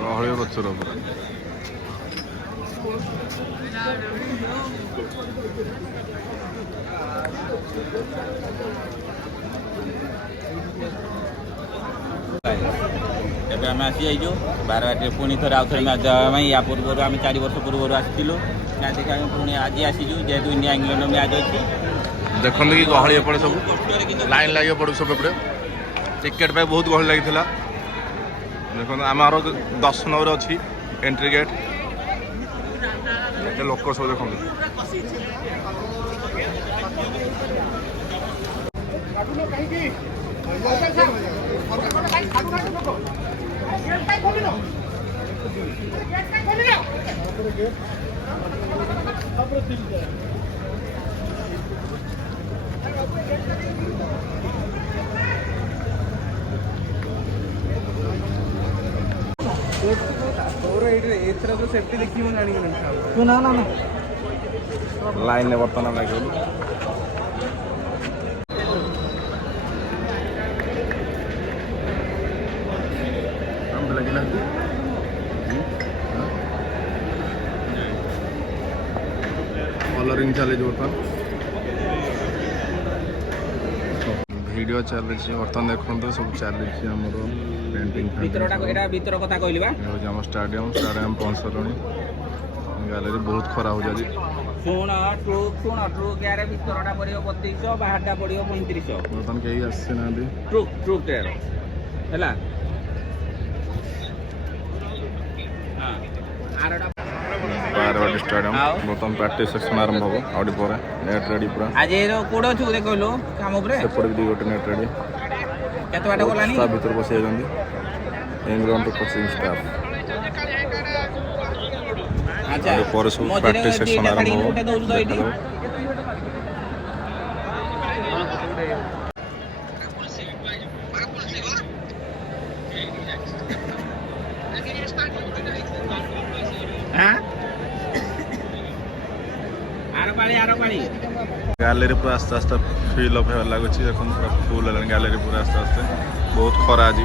ଗହଳି ପ୍ରଚୁର ପୁରା। ଏବେ ଆମେ ଆସିଯାଇଛୁ ବାରବାଟୀରେ ପୁଣି ଥରେ ଆଉ ଥରେ ମ୍ୟାଚ୍ ଦେବା ପାଇଁ। ୟା ପୂର୍ବରୁ ଆମେ 4 ବର୍ଷ ପୂର୍ବରୁ ଆସିଥିଲୁ ମ୍ୟାଚ୍ ଦେଖିବା ପାଇଁ। ପୁଣି ଆଜି ଆସିଛୁ ଯେହେତୁ ଇଣ୍ଡିଆ ଇଂଲଣ୍ଡ ମ୍ୟାଚ୍ ଅଛି। ଦେଖନ୍ତୁ କି ଗହଳି ଏପଟେ ସବୁ ଲାଇନ୍ ଲାଗିବାକୁ ପଡ଼ୁଛି ସବୁ ଏପଟେ। ଟିକେଟ୍ ପାଇଁ ବହୁତ ଗହଳି ଲାଗିଥିଲା। ଦେଖନ୍ତୁ ଆମର 10 ନମ୍ବର ଅଛି ଏଣ୍ଟ୍ରି ଗେଟ୍। ଏତେ ଲୋକ ସବୁ ଦେଖନ୍ତୁ। ଲାଇନ୍ ବର୍ତ୍ତମାନ ଲାଗିବ। କଲରିଂ ଚାଲିଛି ବର୍ତ୍ତମାନ। ଭିଡ଼ିଓ ଚାଲିଛି ବର୍ତ୍ତମାନ। ଦେଖନ୍ତୁ ସବୁ ଚାଲିଛି ଆମର ପେଣ୍ଟିଂ ଭିତର କଥା କହିଲି ବା। ହେଉଛି ଆମ ଷ୍ଟାଡ଼ିୟମ୍ ପହଞ୍ଚିଲୁଣି। ଗ୍ୟାଲେରୀ ବହୁତ ଖରା ହେଉଛି ଆଜି। ଶୁଣ ଟ୍ରୁକ୍ ୟାର ଭିତରଟା ପଡ଼ିବ 3200, ବାହାରଟା ପଡ଼ିବ 3500। ବର୍ତ୍ତମାନ କେହି ଆସିନାହାନ୍ତି। ଟ୍ରୁକ୍ ହେଲା। ବାରବାଟୀ ଷ୍ଟାଡ଼ିୟମ୍ ବର୍ତ୍ତମାନ ପ୍ରାକ୍ଟିସ୍ ସେକ୍ସନ୍ ଆରମ୍ଭ ହେବ। ଆଉ ଟିକେ ପରେ ନେଟ୍ ରେଡ଼ି ପୁରା। ଆଜି କୋଉଠି ଅଛୁ ଦେଖ କହିଲୁ କାମ ଉପରେ। ସେପଟେ ବି ଗୋଟେ ନେଟ୍ ରେଡ଼ି। କେତେ ବାଟ ଗଲାନି? ତା ଭିତରେ ବସି ଯାଇଛନ୍ତି ଇଂଲଣ୍ଡ କୋଚିଂ ଷ୍ଟାଫ୍। ପରେ ସବୁ ପ୍ରାକ୍ଟିସ୍ ସେକ୍ସନ୍ ଆରମ୍ଭ ହେବ। ଦେଖାଯାଉ। ଗ୍ୟାଲେରୀ ପୁରା ଆସ୍ତେ ଆସ୍ତେ ଫିଲ୍ ଅପ୍ ହେବାର ଲାଗୁଛି। ଦେଖନ୍ତୁ ପୁରା ଫୁଲ୍ ହେଲାଣି ଗ୍ୟାଲେରୀ ପୁରା ଆସ୍ତେ ଆସ୍ତେ। ବହୁତ ଖରା ଆଜି।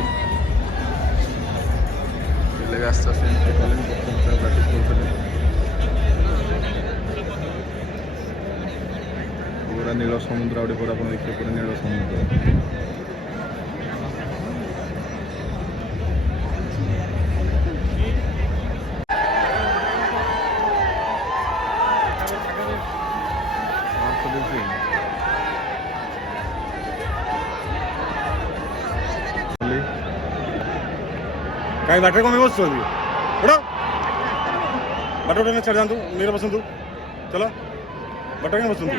ପିଲା ବି ଆସ୍ତେ ଆସ୍ତେ ଏଣ୍ଟ୍ରି କଲେଣି। ପ୍ରାକ୍ଟିସ୍ କରୁଥିଲେ। ପୁରା ନୀଳ ସମୁଦ୍ର ଆଉ ପରେ ଆପଣ ଦେଖିବେ ପୁରା ନୀଳ ସମୁଦ୍ର। कहीं बाटर को बस चल बड़ो बाटर में चढ़ जातु मेरे बसंतु चलो बाटर में बसंतु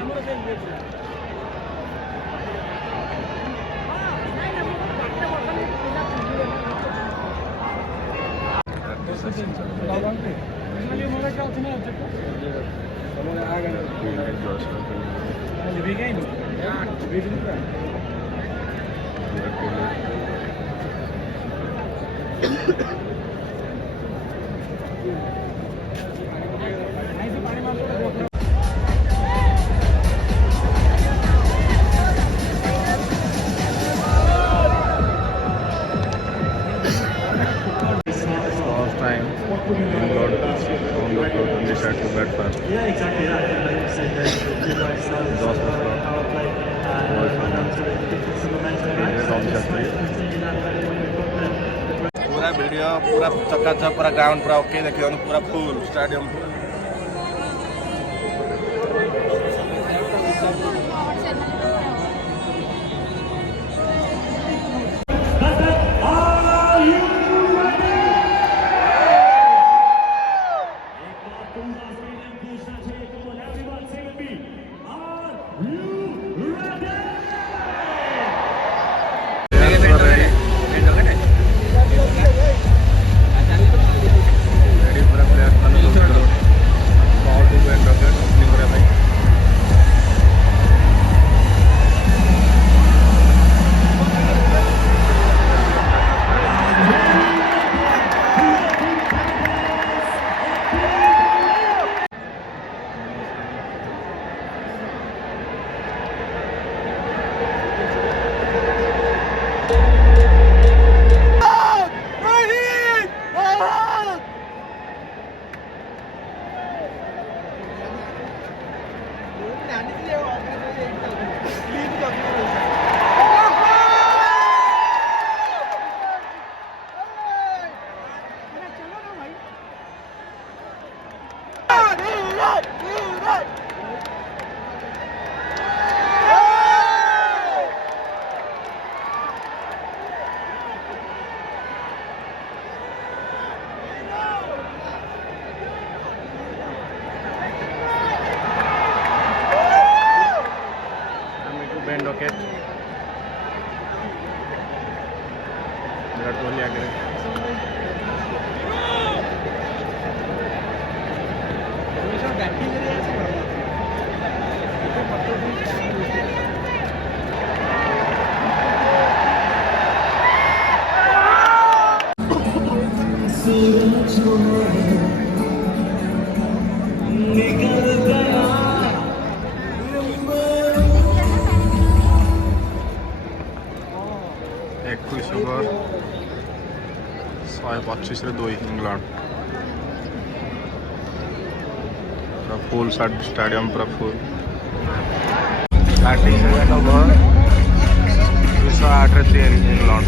पूरा वीडियो पूरा चकाचक पूरा ग्राउंड पूरा ओके देखिए पूरा full stadium. Ben Docket, Virat Kohli आगे इक्कीस ओवर 125 2 इंग्लैंड पूरा फुल स्टेडियम पूरा full batting second over 208 3 England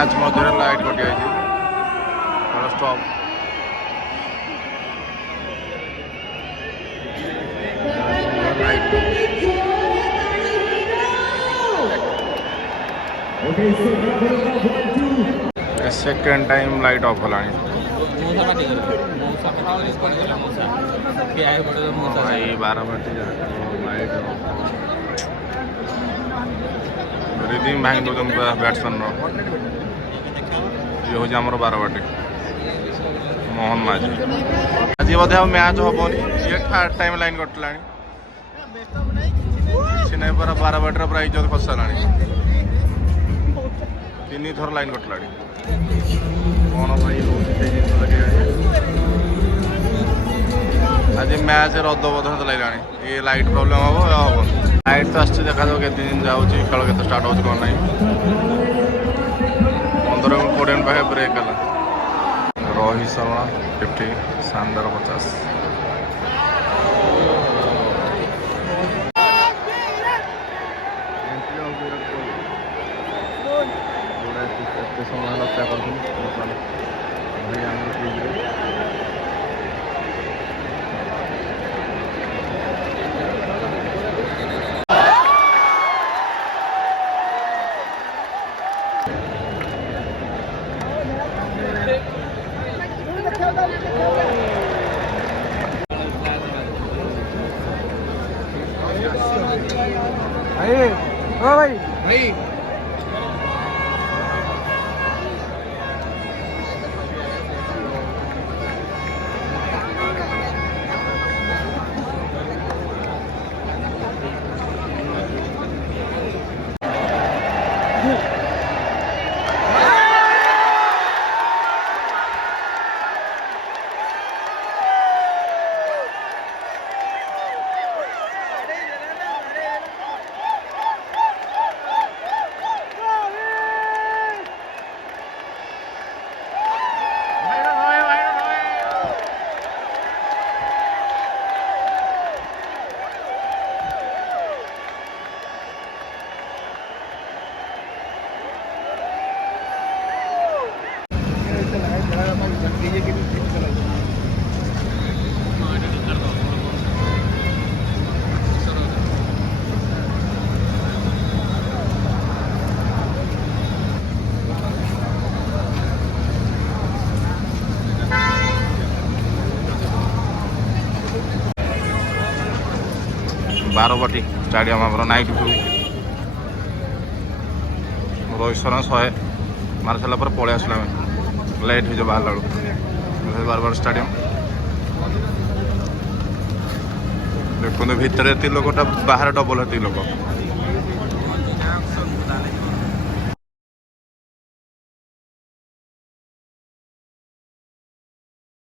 match मध्य लाइट कटि जाइए stop second time light off है भाई 12 मिनट लाइट रिदिम भांग दौन पूरा बैट्समैन ये हूँ आमर 12 बाटी मोहन माझी आज बोधे मैच हेनी ये थर्ड टाइम लाइन कटिला नहीं पूरा 12 बाटर पूरा इज्जत खसाला 3 थर लाइन कटिला कौन भाई आज मैच रद्दबदल तो लगे ये लाइट प्रॉब्लम हम हम लाइट तो आसছে देखा जाओ केते दिन जाऊँगी खेल के स्टार्ट हो कौन ना 15 20 मिनट पाखे ब्रेक है रोहित शर्मा 50 शानदार 50 समय हत्या कर नहीं बारवाटी स्टाडियम आम नाइट व्यू रोहित शर्मा 100 मार सारा पर पलि आसला लाइट हो बाहर बेलू बारवाटी स्टाडियम देखते भितर ये लोकटा बाहर डबल ये लोक